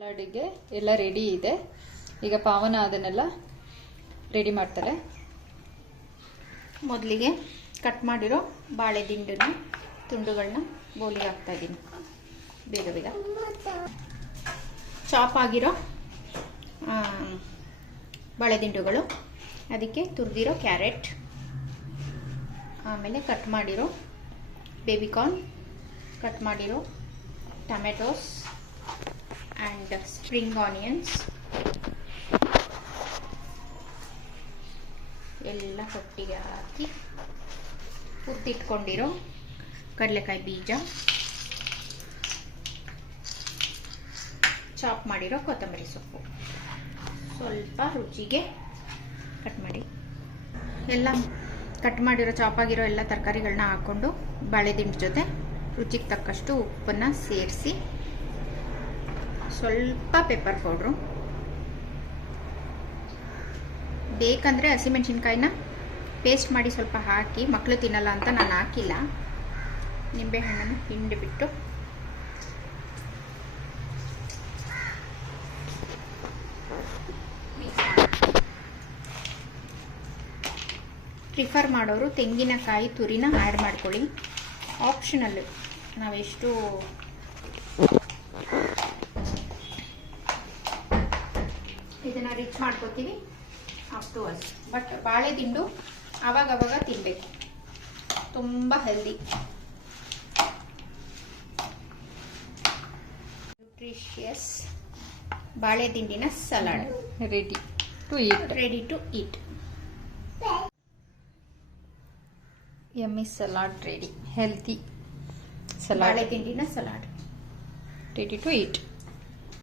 ಸಲಾಡಿಗೆ ಎಲ್ಲ ರೆಡಿ ಇದೆ. ಈಗ ಪಾವನ ಅದನ್ನೆಲ್ಲ ರೆಡಿ ಮಾಡ್ತಾರೆ. ಮೊದಲಿಗೆ ಕಟ್ ಮಾಡಿರೋ ಬಾಳೆ ದಿಂಡನ್ನ ತುಂಡುಗಳನ್ನ ಬೋಲಿಗೆ ಹಾಕ್ತಾ ಇದ್ದೀನಿ. ಬೇಗ ಬೇಗ. ಚಾಪ್ ಆಗಿರೋ ಬಾಳೆ ದಿಂಡುಗಳು, ಅದಕ್ಕೆ ತುರಿದಿರೋ ಕ್ಯಾರೆಟ್, ಆಮೇಲೆ ಕಟ್ ಮಾಡಿರೋ ಬೇಬಿಕಾರ್ನ್ ಕಟ್ ಮಾಡಿರೋ ಟೊಮೆಟೊಸ್ ಆ್ಯಂಡ್ spring ಆನಿಯನ್ಸ್ ಎಲ್ಲ ಒಟ್ಟಿಗೆ ಹಾಕಿ ಉತ್ತಿಟ್ಕೊಂಡಿರೋ ಕಡಲೆಕಾಯಿ ಬೀಜ. ಚಾಪ್ ಮಾಡಿರೋ ಕೊತ್ತಂಬರಿ ಸೊಪ್ಪು. ಸ್ವಲ್ಪ ರುಚಿಗೆ ಕಟ್ ಮಾಡಿ. ಎಲ್ಲ ಕಟ್ ಮಾಡಿರೋ ಚಾಪಾಗಿರೋ ಎಲ್ಲ ತರಕಾರಿಗಳನ್ನ ಹಾಕ್ಕೊಂಡು ಬಾಳೆದಿಂಡು ಜೊತೆ ರುಚಿಗೆ ತಕ್ಕಷ್ಟು ಉಪ್ಪನ್ನು ಸೇರಿಸಿ ಸ್ವಲ್ಪ ಪೆಪ್ಪರ್ ಪೌಡ್ರು ಬೇಕಂದರೆ ಹಸಿಮೆಣಸಿನ್ಕಾಯಿನ ಪೇಸ್ಟ್ ಮಾಡಿ ಸ್ವಲ್ಪ ಹಾಕಿ ಮಕ್ಕಳು ತಿನ್ನಲ್ಲ ಅಂತ ನಾನು ಹಾಕಿಲ್ಲ. ನಿಂಬೆಹಣ್ಣನ್ನು ಹಿಂಡಿಬಿಟ್ಟು ಪ್ರಿಫರ್ ಮಾಡೋರು ತೆಂಗಿನಕಾಯಿ, ತುರಿನ ಆ್ಯಡ್ ಮಾಡ್ಕೊಳ್ಳಿ. ಆಪ್ಷನಲ್ಲು ನಾವೆಷ್ಟು ಇದನ್ನು ರಿಚ್ ಮಾಡ್ಕೋತೀವಿ ಅಪ್ ಟು ಅಸ್ ಬಟ್ ಬಾಳೆ ದಿಂಡು ಆವಾಗ ಅವಾಗ ತಿನ್ನಬೇಕು ತುಂಬ ಹೆಲ್ದಿ ನ್ಯೂಟ್ರಿಷಿಯಸ್ ಬಾಳೆ ದಿಂಡಿನ salad ready to eat ready to eat ಎಮ್ಮಿ ಸಲಾಡ್ ರೆಡಿ ಹೆಲ್ತಿ ಬಾಳೆ ಸಲಾಡ್ ದಿಂಡಿನ ಸಲಾಡ್ ರೆಡಿ ಟು ಈಟ್